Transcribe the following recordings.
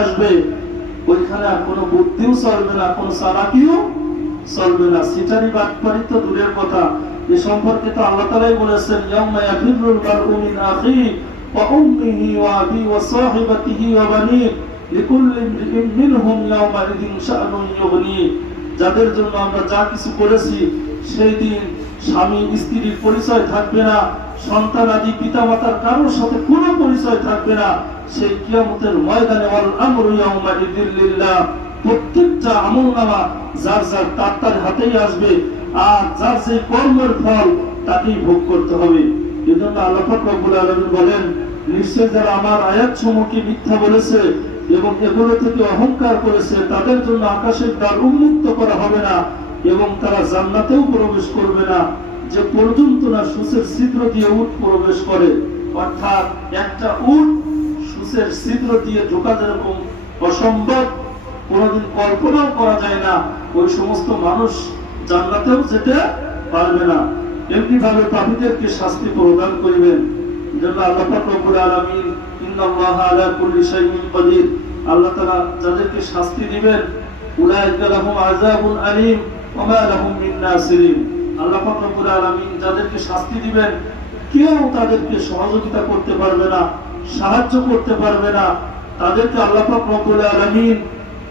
আসবে, ওইখানে আর কোনো বুদ্ধিও চলবে না, কোনো চালাকিও চলবে না। সিটারি বাটপারি তো দূরের কথা, এ সম্পর্কে তো আল্লাহ তাআলাই বলেছেন, ইয়াউমা ইয়াফিরুল মারউ মিন আখিহি ওয়া উম্মিহি ওয়া আবিহি ওয়া সাহিবাতিহি ওয়া বানিহি লিকুল্লি ইমরিইন মিনহুম ইয়াউমা ইযিন শাআনুন ইউগনি। যাদের জন্য আমরা যা কিছু করেছি, সেই দিন স্বামী স্ত্রীর পরিচয় থাকবে না, সন্তান আদি পিতামাতার কারোর সাথে কোনো পরিচয় থাকবে না। সেই কিয়ামতের ময়দানে ওয়াল আমরু ইয়াউমা ইযিন লিল্লাহ, প্রত্যেকটা আমলনামা যার যার তার হাতেই আসবে, আর যার যে কর্মের ফল তাকেই ভোগ করতে হবে। এজন্য আল্লাহ পাক রব্বুল আলামিন বলেন, নিশ্চয় যারা আমার আয়াতসমূহকে মিথ্যা বলেছে এবং এগুলো থেকে অহংকার করেছে, তাদের জন্য আকাশের দ্বার উন্মুক্ত করা হবে না এবং তারা জান্নাতেও প্রবেশ করবে না, যে পর্যন্ত না সূচের ছিদ্র দিয়ে উট প্রবেশ করে। অর্থাৎ একটা উট সূচের ছিদ্র দিয়ে ঢোকা যেরকম অসম্ভব, কোনদিন কল্পনাও করা যায় না, ওই সমস্ত মানুষ জান্নাতেও যেতে পারবে না। এমনি ভাবে পাপীদেরকে শাস্তি প্রদান করিবেন। যেন আল্লাহ পাক রব্বুল আলামিন, ইন্নাল্লাহা আলা কুল্লি শাইইন কাদির, আল্লাহ তাআলা যাদেরকে শাস্তি দিবেন, উলাইকা লাহুম আযাবুন আলীম ওয়া মা লাহুম মিন নাসিরিন। আল্লাহ পাক রব্বুল আলামিন যাদেরকে শাস্তি দিবেন, কেউ তাদেরকে সহযোগিতা করতে পারবে না, সাহায্য করতে পারবে না। তাদেরকে আল্লাহ পাক রব্বুল আলামিন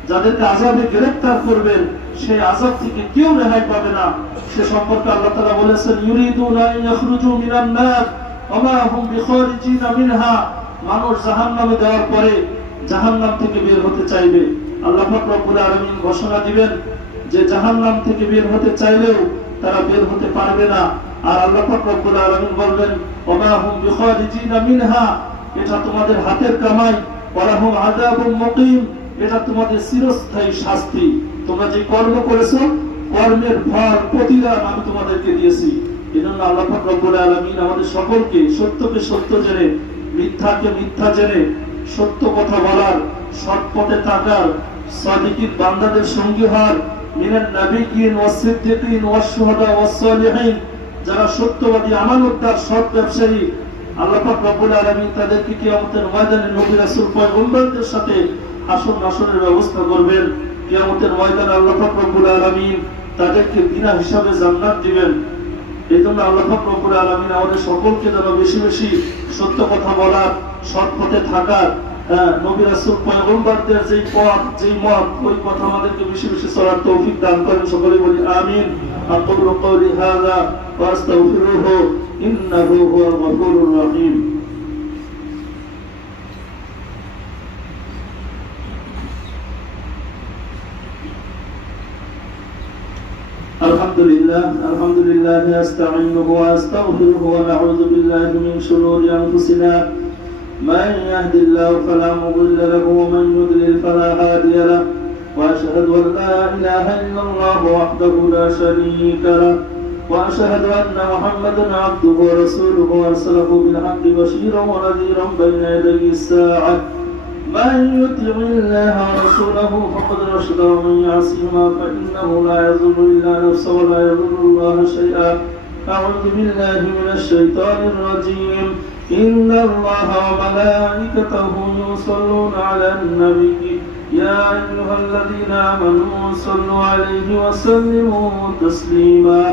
যাদেরকে আযাবে গ্রেফতার করবেন, সেই আযাব থেকে কেউ রেহাই পাবে না। সে সম্পর্কে আল্লাহ তাআলা বলেছেন, ইউরিদুনা আন ইয়াখরুজু মিনান নার ওয়া মা হুম বিখারিজিনা মিনহা। মানুষ জাহান্নামে যাওয়ার পরে জাহান্নাম থেকে বের হতে চাইবে, আল্লাহ পাক রব্বুল আলামিন ঘোষণা দিবেন যে জাহান্নাম থেকে বের হতে চাইলেও তারা বের হতে পারবে না। আর আল্লাহ পাক রব্বুল আলামিন বলবেন, ওয়া মা হুম বিখারিজিনা মিনহা, এটা তোমাদের হাতের কামাই, ওয়া লাহুম আযাবুম মুকিম, এটা তোমাদের চিরস্থায়ী শাস্তি। তোমরা যে কর্ম করেছো, কর্মের ফল প্রতিদান আমি তোমাদেরকে দিয়েছি। এজন্য আল্লাহ পাক রব্বুল আলামিন আমাদের সকলকে সত্যকে সত্য জেনে, মিথ্যাকে মিথ্যা জেনে, সত্য কথা বলার, সৎ পথে থাকার, সাদিকিন বান্দাদের সঙ্গী হওয়ার, মিনান নাবিয়িন ওয়াস সিদ্দিকিন ওয়াস শুহাদা ওয়াস সালিহিন, যারা সত্যবাদী, আমানতদার, সৎ ব্যবসায়ী, আল্লাহ পাক রব্বুল আলামিন তাদেরকে কিয়ামতের ময়দানে নবী রাসূল পয়গম্বরদের সাথে হাসর নাসরের ব্যবস্থা করবেন। কিয়ামতের ময়দানে আল্লাহ পাক রব্বুল আলামিন তাদেরকে বিনা হিসাবে জান্নাত দিবেন। এইজন্য আল্লাহ পাক রব্বুল আলামিন আমাদের সকলকে যেন বেশি বেশি সত্য কথা বলার, সৎ পথে থাকার, নবী রাসূল পয়গম্বরদের যেই পথ, যেই মত, ওই কথা আমাদেরকে বেশি বেশি চলার তৌফিক দান করেন। সকলে বলি আমিন। আকুলু কওলি হাযা ওয়া আস্তাগফিরুহু ইন্নাহু হুয়াল গফুরুর রহিম। الحمد لله أستعينه وأستغفره ونعوذ بالله من شرور أنفسنا، من يهد الله فلا مضل له ومن يضلل فلا هادي له، وأشهد أن لا إله إلا الله وحده لا شريك له، وأشهد أن محمدا عبده ورسوله أرسله بالحق بشيرا ونذيرا بين يدي الساعة، من يطع الله ورسوله فقد رشد ومن يعصهما فإنه لا يضر إلا نفسه ولا يضر الله شيئا. أعوذ بالله من الشيطان الرجيم. إن الله وملائكته يصلون على النبي يا أيها الذين آمنوا صلوا عليه وسلموا تسليما.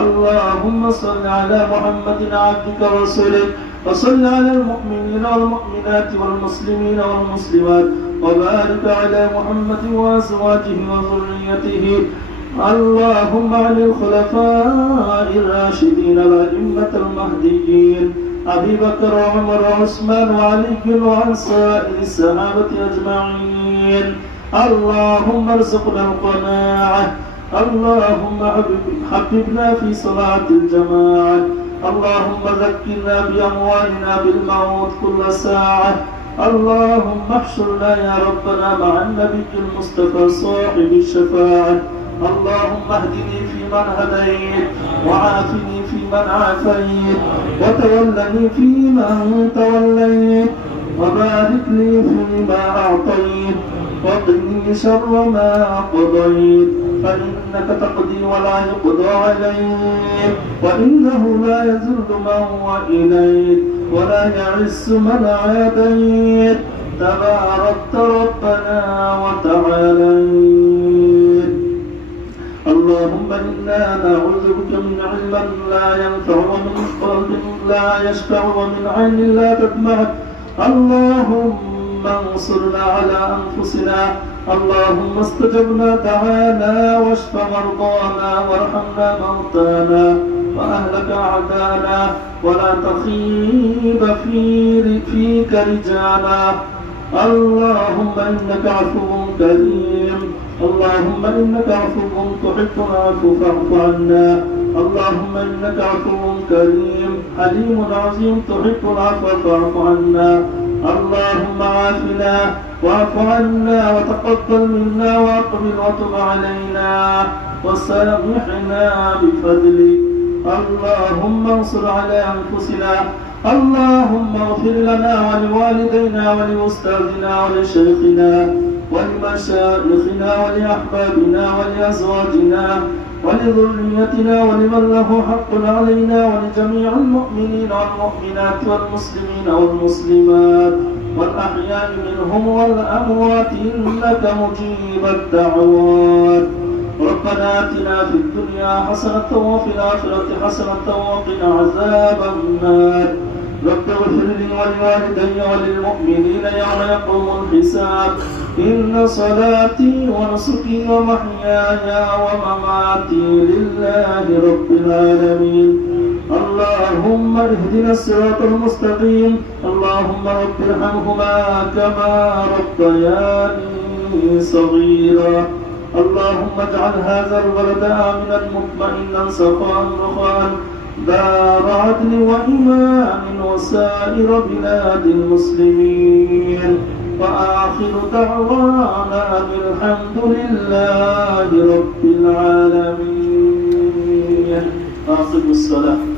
اللهم صل على محمد عبدك ورسولك، وصل على المؤمنين والمؤمنات والمسلمين والمسلمات، وبارك على محمد وأزواجه وذريته. اللهم عن الخلفاء الراشدين الأئمة المهديين أبي بكر وعمر وعثمان وعلي وعن سائر الصحابة أجمعين. اللهم ارزقنا القناعة. اللهم حببنا في صلاة الجماعة. اللهم ذكرنا بأموالنا بالموت كل ساعة. اللهم احشرنا يا ربنا مع النبي المصطفى صاحب الشفاعة. اللهم اهدني فيمن هديت، وعافني فيمن عافيت، وتولني فيمن توليت، وبارك لي فيما أعطيت، وقني شر ما قضيت، فإنك تقضي ولا يقضى عليك، وإنه لا يذل من واليت ولا يعز من عاديت، تباركت ربنا وتعاليت. اللهم إنا نعوذ بك من علم لا ينفع ومن قلب لا يشفع ومن عين لا تدمع. اللهم انصرنا على أنفسنا. اللهم استجبنا دعانا واشف مرضانا وارحمنا موتانا وأهلك أعدانا ولا تخيب فيك رجانا. اللهم إنك عفو كريم. اللهم إنك عفو تحب العفو فاعف عنا. اللهم إنك عفو كريم حليم عظيم تحب العفو فاعف عنا. اللهم عافنا واعف عنا وتقبل منا واقبل وتب علينا وسامحنا بفضلك. اللهم انصر على أنفسنا. اللهم اغفر لنا ولوالدينا ولأستاذنا ولشيخنا ولمشايخنا ولأحبابنا ولأزواجنا ولذريتنا ولمن له حق علينا ولجميع المؤمنين والمؤمنات والمسلمين والمسلمات والأحياء منهم والأموات إنك مجيب الدعوات. ربنا آتنا في الدنيا حسنة وفي الآخرة حسنة وقنا عذاب النار. رب اغفر لي ولوالدي وللمؤمنين يوم يقوم الحساب. إن صلاتي ونسكي ومحياي ومماتي لله رب العالمين. اللهم اهدنا الصراط المستقيم. اللهم رب ارحمهما كما ربياني صغيرا. اللهم اجعل هذا البلد آمنا مطمئنا سخاء رخاء دار عدل وإيمان وسائر بلاد المسلمين. وآخر دعوانا الحمد لله رب العالمين. أقم الصلاة.